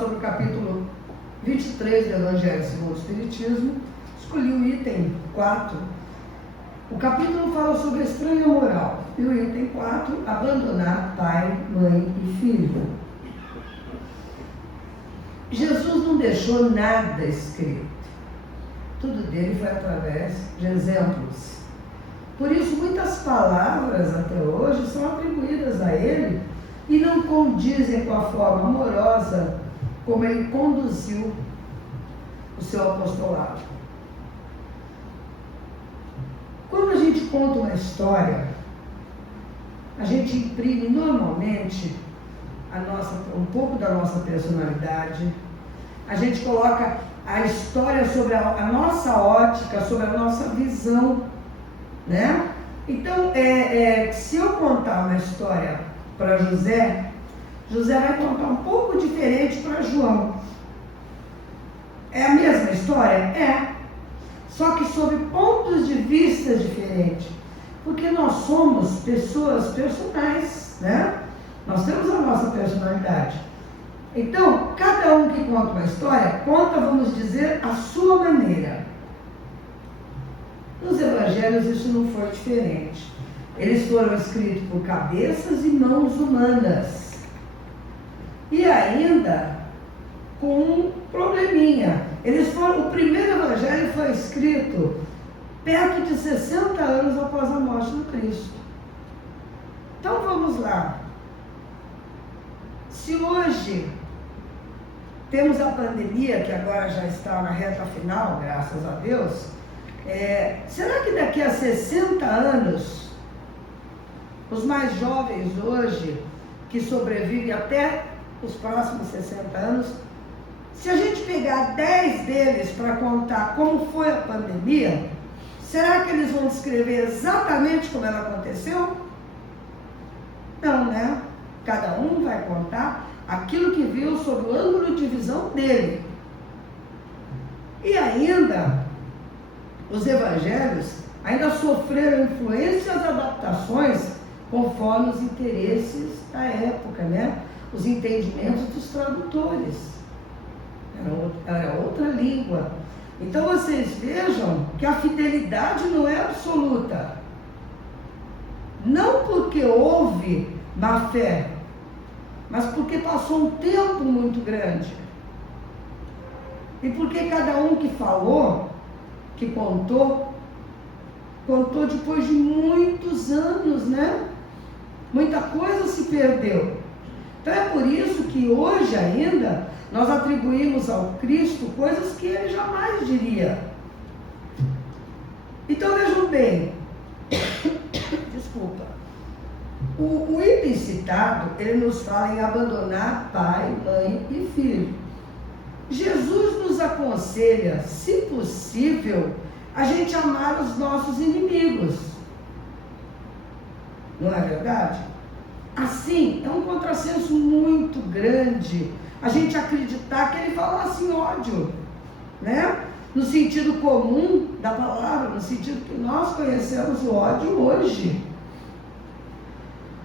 sobre o capítulo 23 do Evangelho segundo o Espiritismo, escolhi o item 4. O capítulo fala sobre a estranha moral. E o item 4, abandonar pai, mãe e filho. Jesus não deixou nada escrito. Tudo dele foi através de exemplos. Por isso, muitas palavras até hoje são atribuídas a ele e não condizem com a forma amorosa como ele conduziu o seu apostolado. Quando a gente conta uma história, a gente imprime normalmente um pouco da nossa personalidade, a gente coloca a história sobre a nossa ótica, sobre a nossa visão, né? Então, se eu contar uma história para José, José vai contar um pouco diferente para João. É a mesma história? É. Só que sob pontos de vista diferentes. Porque nós somos pessoas personais, né? Nós temos a nossa personalidade. Então, cada um que conta uma história, conta, vamos dizer, a sua maneira. Nos evangelhos isso não foi diferente. Eles foram escritos por cabeças e mãos humanas. E ainda com um probleminha. O primeiro evangelho foi escrito perto de 60 anos após a morte do Cristo. Então vamos lá. Se hoje temos a pandemia, que agora já está na reta final, graças a Deus, será que daqui a 60 anos, os mais jovens hoje, que sobrevivem até os próximos 60 anos, se a gente pegar 10 deles para contar como foi a pandemia, será que eles vão descrever exatamente como ela aconteceu? Não, né? Cada um vai contar aquilo que viu sob o ângulo de visão dele. E ainda, os evangelhos ainda sofreram influências e adaptações conforme os interesses da época, né? Os entendimentos dos tradutores. Era outra língua. Então vocês vejam que a fidelidade não é absoluta. Não porque houve má fé, mas porque passou um tempo muito grande. E porque cada um que falou, que contou depois de muitos anos, né? Muita coisa se perdeu. Então é por isso que hoje ainda nós atribuímos ao Cristo coisas que ele jamais diria. Então vejam bem, desculpa, o item citado, ele nos fala em abandonar pai, mãe e filho. Jesus nos aconselha, se possível, a gente amar os nossos inimigos. Não é verdade? Assim, é um contrassenso muito grande a gente acreditar que ele falasse em ódio, né? No sentido comum da palavra, no sentido que nós conhecemos o ódio hoje.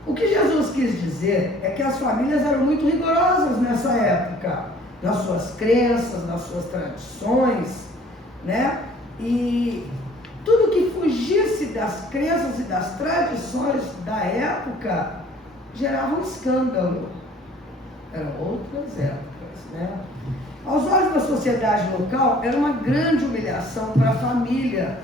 O que Jesus quis dizer é que as famílias eram muito rigorosas nessa época, nas suas crenças, nas suas tradições, né? E tudo que fugisse das crenças e das tradições da época gerava um escândalo. Eram outras épocas, né? Aos olhos da sociedade local, era uma grande humilhação para a família.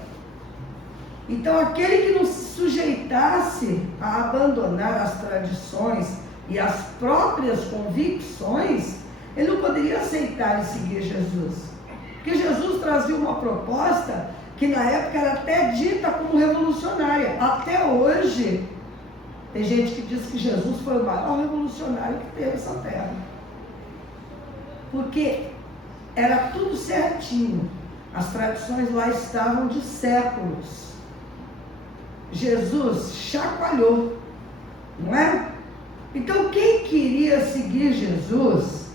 Então, aquele que não se sujeitasse a abandonar as tradições e as próprias convicções, ele não poderia aceitar e seguir Jesus. Porque Jesus trazia uma proposta que na época era até dita como revolucionária. Até hoje, tem gente que diz que Jesus foi o maior revolucionário que teve essa terra. Porque era tudo certinho. As tradições lá estavam de séculos. Jesus chacoalhou, não é? Então quem queria seguir Jesus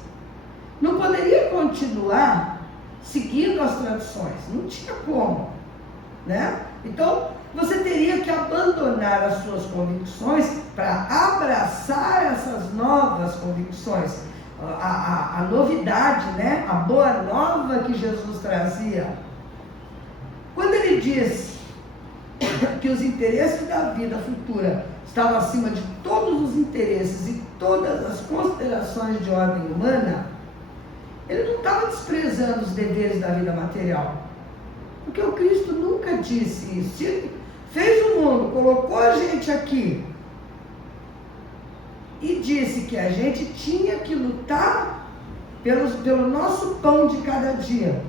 não poderia continuar seguindo as tradições. Não tinha como, né? Então você teria que abandonar as suas convicções para abraçar essas novas convicções. a novidade, né? A boa nova que Jesus trazia. Quando ele disse que os interesses da vida futura estavam acima de todos os interesses e todas as considerações de ordem humana, ele não estava desprezando os deveres da vida material. Porque o Cristo nunca disse isso. Ele fez o mundo, colocou a gente aqui e disse que a gente tinha que lutar pelo nosso pão de cada dia.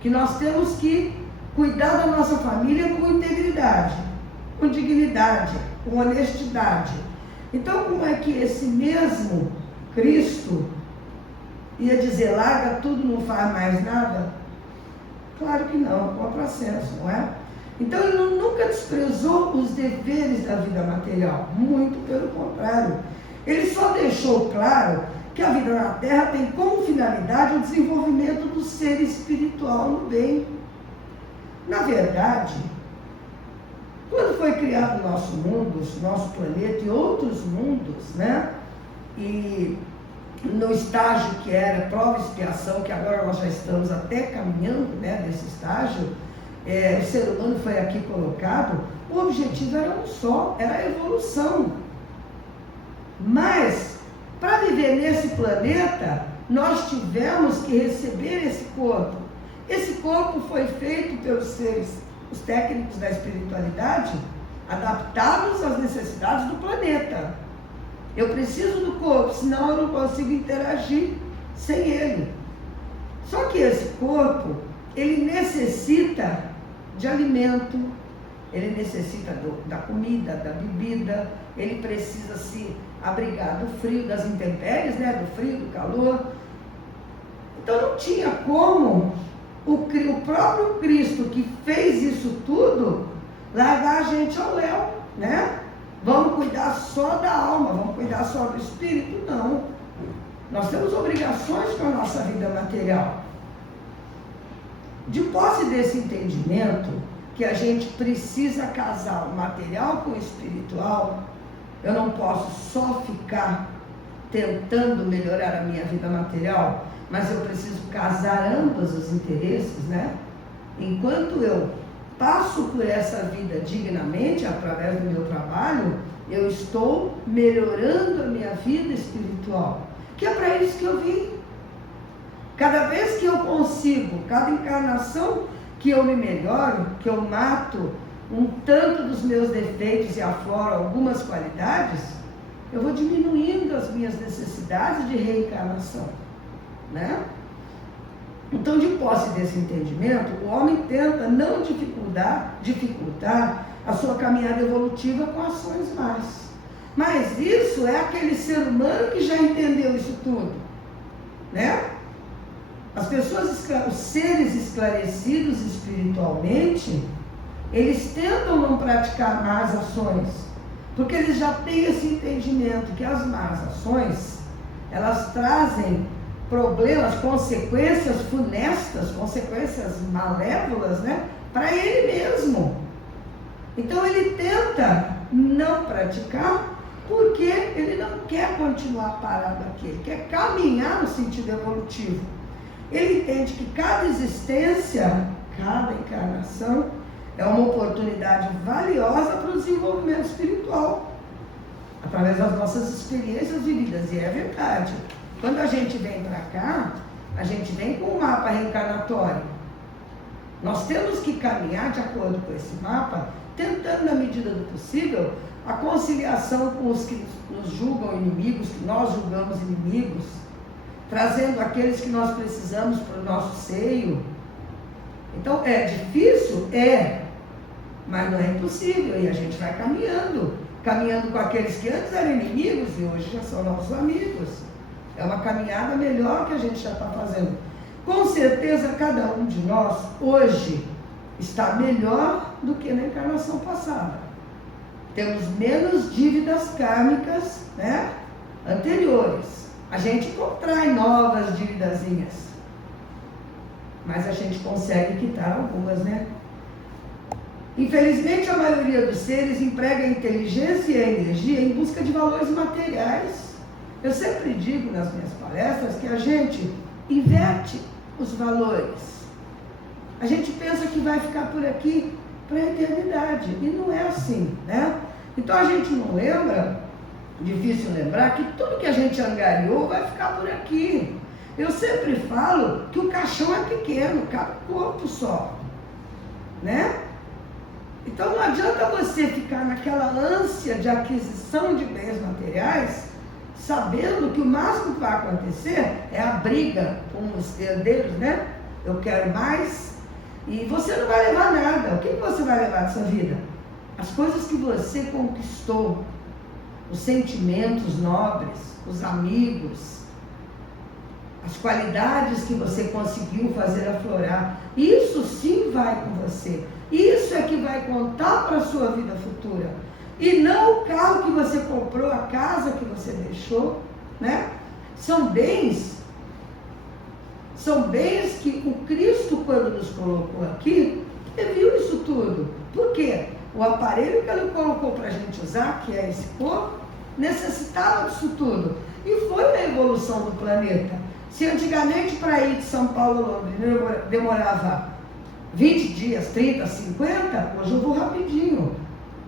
Que nós temos que cuidar da nossa família com integridade, com dignidade, com honestidade. Então, como é que esse mesmo Cristo ia dizer, larga tudo, não faz mais nada? Claro que não, contrassenso, não é? Então, ele nunca desprezou os deveres da vida material, muito pelo contrário. Ele só deixou claro que a vida na Terra tem como finalidade o desenvolvimento do ser espiritual no bem. Na verdade, quando foi criado o nosso mundo, o nosso planeta e outros mundos, né? E no estágio que era prova e expiação, que agora nós já estamos até caminhando, né, nesse estágio, o ser humano foi aqui colocado, o objetivo era um só, era a evolução. Mas, para viver nesse planeta, nós tivemos que receber esse corpo. Esse corpo foi feito pelos seres, os técnicos da espiritualidade, adaptados às necessidades do planeta. Eu preciso do corpo, senão eu não consigo interagir sem ele. Só que esse corpo, ele necessita de alimento, ele necessita da comida, da bebida, ele precisa se abrigar do frio, das intempéries, né? Do frio, do calor. Então não tinha como o próprio Cristo que fez isso tudo, largar a gente ao léu, né? Vamos cuidar só da alma, vamos cuidar só do espírito? Não. Nós temos obrigações com a nossa vida material. De posse desse entendimento, que a gente precisa casar o material com o espiritual, eu não posso só ficar tentando melhorar a minha vida material, mas eu preciso casar ambos os interesses, né? Enquanto eu passo por essa vida dignamente, através do meu trabalho, eu estou melhorando a minha vida espiritual, que é para isso que eu vim. Cada vez que eu consigo, cada encarnação que eu me melhoro, que eu mato um tanto dos meus defeitos e afloro algumas qualidades, eu vou diminuindo as minhas necessidades de reencarnação, né? Então, de posse desse entendimento, o homem tenta não dificultar a sua caminhada evolutiva com ações más. Mas isso é aquele ser humano que já entendeu isso tudo, né? As pessoas, os seres esclarecidos espiritualmente, eles tentam não praticar más ações, porque eles já têm esse entendimento que as más ações, elas trazem problemas, consequências funestas, consequências malévolas, né, para ele mesmo. Então ele tenta não praticar, porque ele não quer continuar parado aqui, ele quer caminhar no sentido evolutivo. Ele entende que cada existência, cada encarnação, é uma oportunidade valiosa para o desenvolvimento espiritual, através das nossas experiências vividas, e é verdade. Quando a gente vem para cá, a gente vem com um mapa reencarnatório. Nós temos que caminhar de acordo com esse mapa, tentando, na medida do possível, a conciliação com os que nos julgam inimigos, que nós julgamos inimigos, trazendo aqueles que nós precisamos para o nosso seio. Então, é difícil? É, mas não é impossível, e a gente vai caminhando com aqueles que antes eram inimigos e hoje já são nossos amigos. É uma caminhada melhor que a gente já está fazendo. Com certeza, cada um de nós, hoje, está melhor do que na encarnação passada. Temos menos dívidas kármicas, né, anteriores. A gente contrai novas dívidazinhas, mas a gente consegue quitar algumas, né? Infelizmente, a maioria dos seres emprega a inteligência e a energia em busca de valores materiais, Eu sempre digo nas minhas palestras que a gente inverte os valores. A gente pensa que vai ficar por aqui para a eternidade, e não é assim, né? Então a gente não lembra, difícil lembrar, que tudo que a gente angariou vai ficar por aqui. Eu sempre falo que o caixão é pequeno, cabe um corpo só, né? Então não adianta você ficar naquela ânsia de aquisição de bens materiais, sabendo que o máximo que vai acontecer é a briga com os herdeiros, né? Eu quero mais, e você não vai levar nada. O que você vai levar dessa vida? As coisas que você conquistou, os sentimentos nobres, os amigos, as qualidades que você conseguiu fazer aflorar. Isso sim vai com você. Isso é que vai contar para a sua vida futura. E não o carro que você comprou, a casa que você deixou, né? São bens que o Cristo, quando nos colocou aqui, viu isso tudo. Por quê? O aparelho que ele colocou para a gente usar, que é esse corpo, necessitava disso tudo. E foi a evolução do planeta. Se antigamente para ir de São Paulo a Londrina demorava 20 dias, 30, 50, hoje eu vou rapidinho.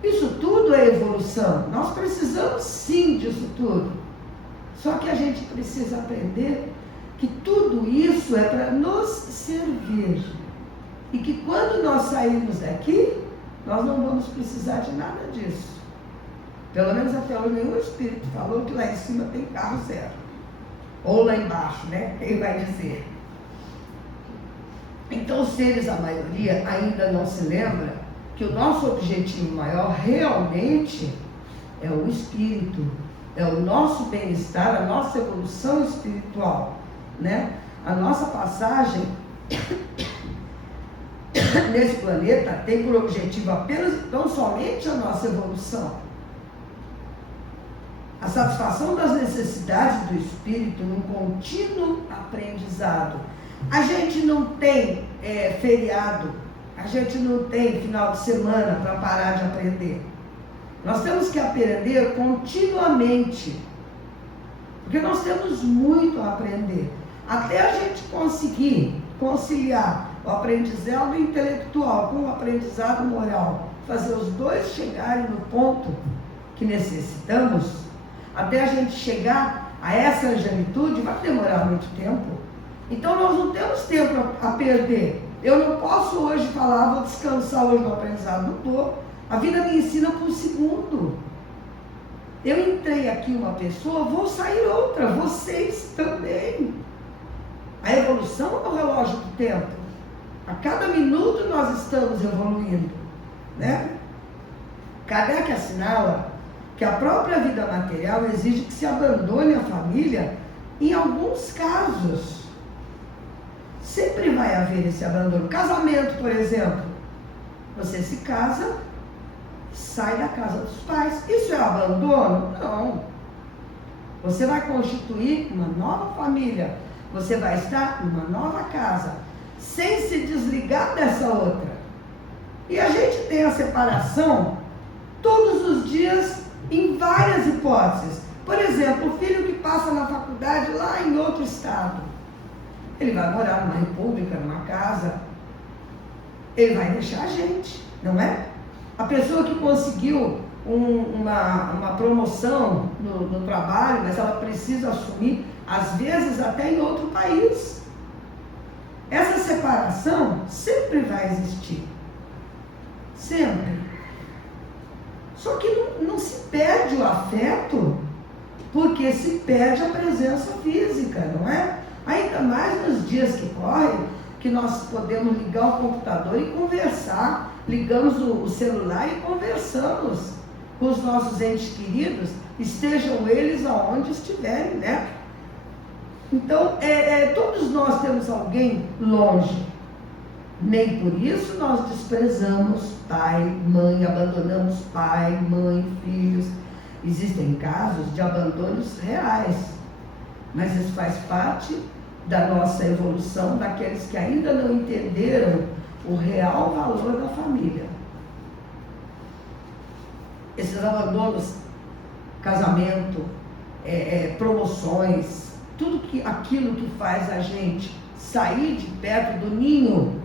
Isso tudo é evolução. Nós precisamos sim disso tudo. Só que a gente precisa aprender que tudo isso é para nos servir. E que quando nós sairmos daqui, nós não vamos precisar de nada disso. Pelo menos até hoje nenhum espírito falou que lá em cima tem carro zero. Ou lá embaixo, né? Quem vai dizer? Então os seres, a maioria, ainda não se lembra que o nosso objetivo maior realmente é o espírito, é o nosso bem-estar, a nossa evolução espiritual, né? A nossa passagem nesse planeta tem por objetivo apenas, não somente a nossa evolução, a satisfação das necessidades do espírito num contínuo aprendizado. A gente não tem feriado, a gente não tem final de semana para parar de aprender. Nós temos que aprender continuamente, porque nós temos muito a aprender, até a gente conseguir conciliar o aprendizado intelectual com o aprendizado moral, fazer os dois chegarem no ponto que necessitamos. Até a gente chegar a essa angelitude vai demorar muito tempo. Então nós não temos tempo a perder. Eu não posso hoje falar, vou descansar hoje no aprendizado. Não estou. A vida me ensina por segundo. Eu entrei aqui uma pessoa, vou sair outra. Vocês também. A evolução é o relógio do tempo. A cada minuto nós estamos evoluindo, né? Kardec assinala que a própria vida material exige que se abandone a família em alguns casos. Sempre vai haver esse abandono. Casamento, por exemplo. Você se casa, sai da casa dos pais. Isso é abandono? Não. Você vai constituir uma nova família. Você vai estar numa nova casa, sem se desligar dessa outra. E a gente tem a separação todos os dias em várias hipóteses. Por exemplo, o filho que passa na faculdade lá em outro estado. Ele vai morar numa república, numa casa. Ele vai deixar a gente, não é? A pessoa que conseguiu uma promoção no trabalho, mas ela precisa assumir, às vezes até em outro país. Essa separação sempre vai existir. Sempre. Só que não se perde o afeto, porque se perde a presença física, não é? Ainda mais nos dias que correm, que nós podemos ligar o computador e conversar. Ligamos o celular e conversamos com os nossos entes queridos, estejam eles aonde estiverem, né? Então, todos nós temos alguém longe. Nem por isso nós desprezamos pai, mãe, abandonamos pai, mãe, filhos. Existem casos de abandonos reais, mas isso faz parte da nossa evolução, daqueles que ainda não entenderam o real valor da família. Esses abandonos, casamento, promoções, aquilo que faz a gente sair de perto do ninho,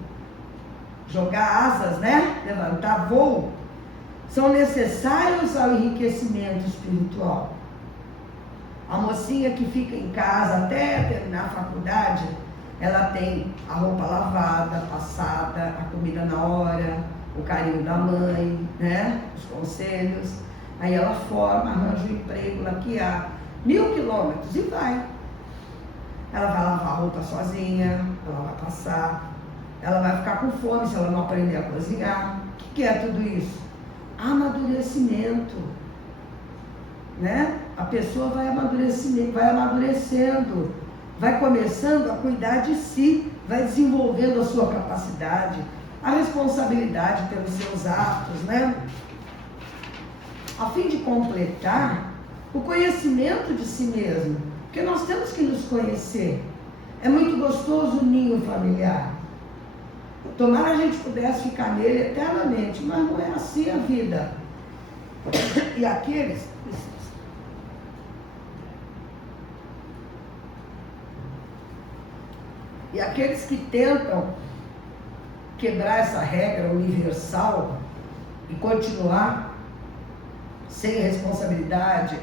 jogar asas, né? Levantar voo, são necessários ao enriquecimento espiritual. A mocinha que fica em casa até terminar a faculdade, ela tem a roupa lavada, passada, a comida na hora, o carinho da mãe, né? Os conselhos. Aí ela forma, arranja um emprego daqui a 1000 quilômetros e vai. Ela vai lavar a roupa sozinha, ela vai passar, ela vai ficar com fome se ela não aprender a cozinhar. O que é tudo isso? Amadurecimento, né? A pessoa vai amadurecendo, vai começando a cuidar de si, vai desenvolvendo a sua capacidade, a responsabilidade pelos seus atos, né? A fim de completar o conhecimento de si mesmo, porque nós temos que nos conhecer. É muito gostoso o ninho familiar. Tomara a gente pudesse ficar nele eternamente, mas não é assim a vida. E aqueles que tentam quebrar essa regra universal e continuar sem responsabilidade,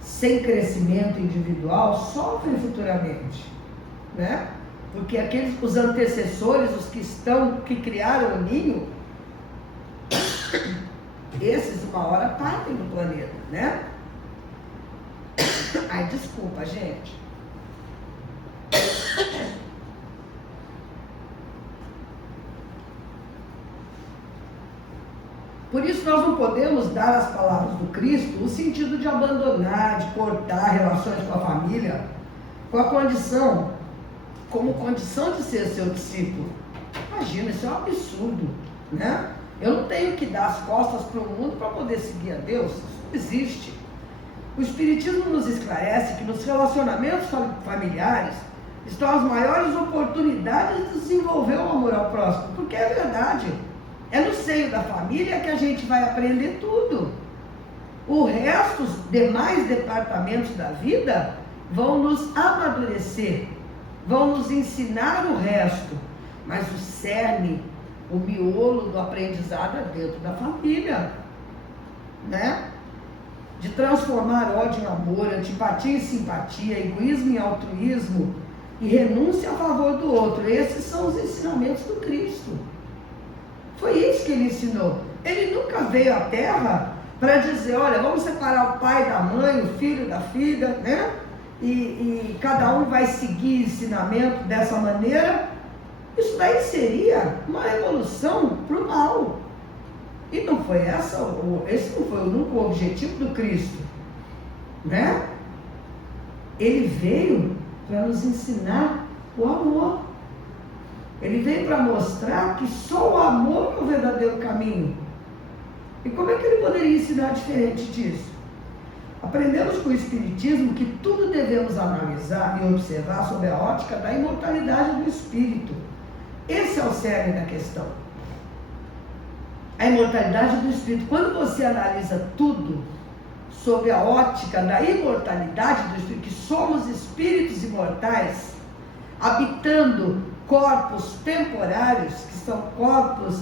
sem crescimento individual, sofrem futuramente, né? Porque os antecessores, os que criaram o ninho, esses uma hora partem do planeta, né? Ai, desculpa, gente. Por isso nós não podemos dar às palavras do Cristo o sentido de abandonar, de cortar relações com a família, com a condição, como condição de ser seu discípulo. Imagina, isso é um absurdo, né? Eu não tenho que dar as costas para o mundo para poder seguir a Deus, isso não existe. O Espiritismo nos esclarece que nos relacionamentos familiares estão as maiores oportunidades de desenvolver o amor ao próximo, porque é verdade. É no seio da família que a gente vai aprender tudo. O resto, os demais departamentos da vida, vão nos amadurecer, vão nos ensinar o resto. Mas o cerne, o miolo do aprendizado é dentro da família, né? De transformar ódio em amor, antipatia em simpatia, egoísmo em altruísmo e renúncia a favor do outro. Esses são os ensinamentos do Cristo. Foi isso que ele ensinou. Ele nunca veio à Terra para dizer, olha, vamos separar o pai da mãe, o filho da filha, né? E cada um vai seguir ensinamento dessa maneira. Isso daí seria uma revolução para o mal. E não foi esse não foi nunca o objetivo do Cristo, né? Ele veio para nos ensinar o amor. Ele veio para mostrar que só o amor é o verdadeiro caminho. E como é que ele poderia ensinar diferente disso? Aprendemos com o Espiritismo que tudo devemos analisar e observar sob a ótica da imortalidade do espírito. Esse é o cerne da questão. A imortalidade do espírito. Quando você analisa tudo sob a ótica da imortalidade do espírito, que somos espíritos imortais, habitando corpos temporários, que são corpos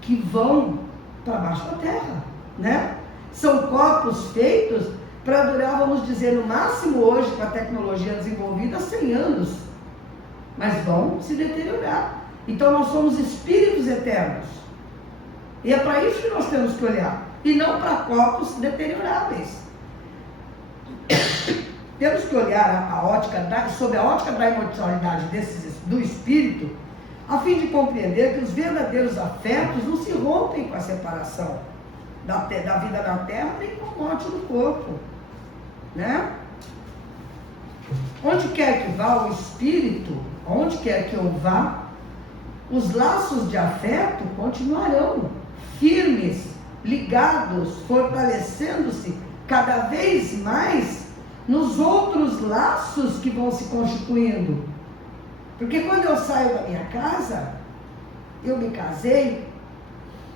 que vão para baixo da terra, né? São corpos feitos para durar, vamos dizer, no máximo hoje, com a tecnologia desenvolvida, 100 anos. Mas vão se deteriorar. Então nós somos espíritos eternos. E é para isso que nós temos que olhar. E não para corpos deterioráveis. Temos que olhar sob a ótica da imortalidade do espírito, a fim de compreender que os verdadeiros afetos não se rompem com a separação da vida na terra, nem com a morte do corpo, né? Onde quer que vá o espírito, onde quer que eu vá, os laços de afeto continuarão firmes, ligados, fortalecendo-se cada vez mais nos outros laços que vão se constituindo. Porque quando eu saio da minha casa, eu me casei,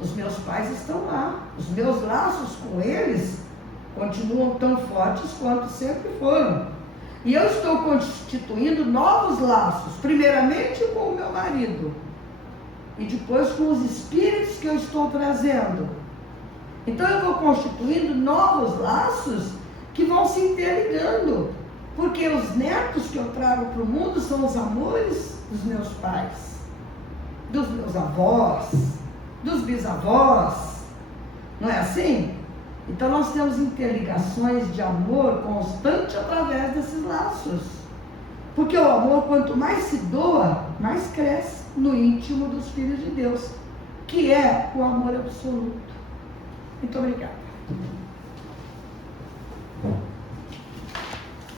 os meus pais estão lá, os meus laços com eles continuam tão fortes quanto sempre foram. E eu estou constituindo novos laços, primeiramente com o meu marido, e depois com os espíritos que eu estou trazendo. Então eu vou constituindo novos laços que vão se interligando, porque os netos que eu trago para o mundo são os amores dos meus pais, dos meus avós, dos bisavós, não é assim? Então nós temos interligações de amor constante através desses laços, porque o amor, quanto mais se doa, mais cresce no íntimo dos filhos de Deus, que é o amor absoluto. Muito obrigada.